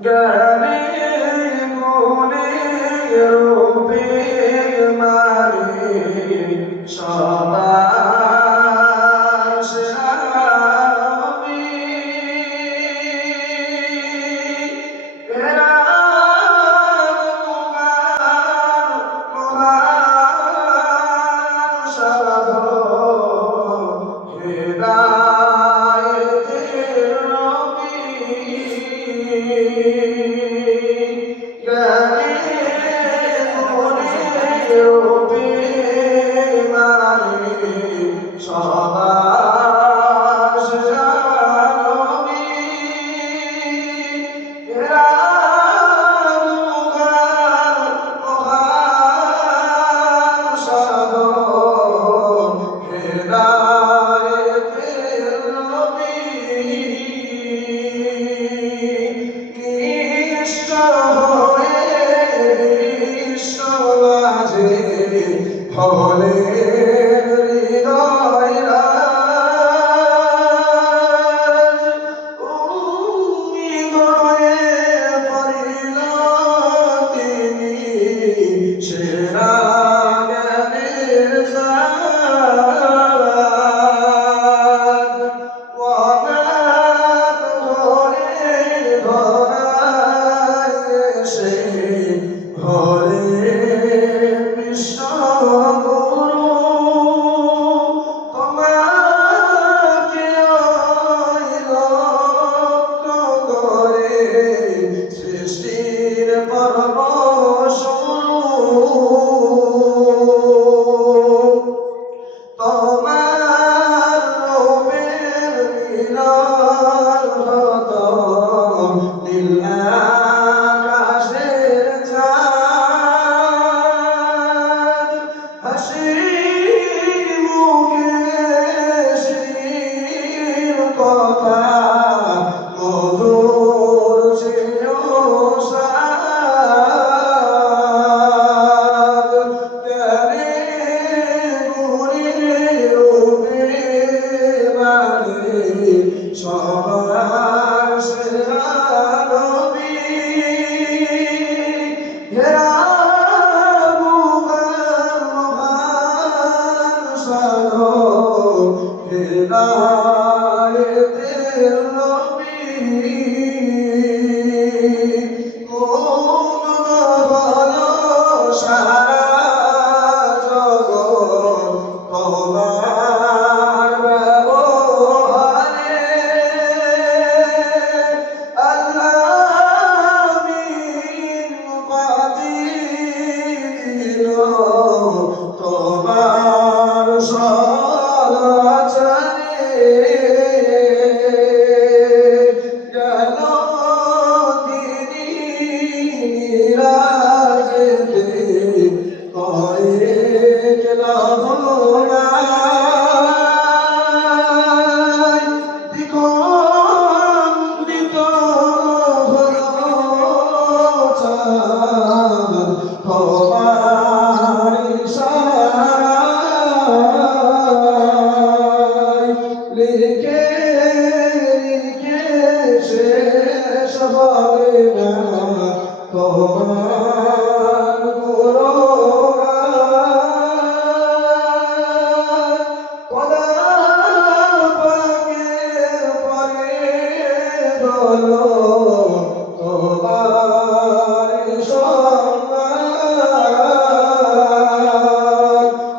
জ্ঞানী গুণী রূপে মালিক সবার সেরা নবী। এরা মহান সাধক হেদায়েতের নবী। জ্ঞানী গুণী রূপে মালিক সবার সেরা নবী। এরা মহান সাধক হেদায়েতের নবী। নিশ্চয় হয়ে বিশ্বমাঝে হলে হৃদয় রাজ। উম্মি হয়ে পড়িল তিনি সেরা জ্ঞানের সাজ। অনাথ হয়ে ধরায় এসে ঘরে বিশ্বগুরু তোমাকে লক্ষ্য করে সৃষ্টির পর্ব শুরু। তোমার রূপের মিলন হতো নীল আকাশের চাঁদ। হাসি মুখে শির কথা মধুর ছিল স্বাদ। জ্ঞানী গুণী রূপে মালিক সবার সেরা নবী। হেরা মহান সাধক হেদায়েতের নবী। মুগ্ধ হলো সারা জগৎ তোমার ব্যবহারে। আল্লামীন উপাধি দিল তোমার সদাচারে। গেল তিনি মিরাজেতে কয়েক লহমায়। দ্বিখণ্ডিত হলো চাঁদ তোমার ইশারায়। লিখে লিখে শেষ হবে না তোমার গুণগান। খোদা পাকের পরে হলো তোমার সম্মান।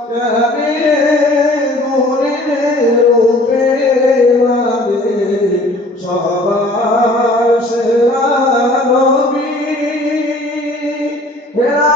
জ্ঞানী গুণী রূপে মালিক সবার সেরা নবী। হেরা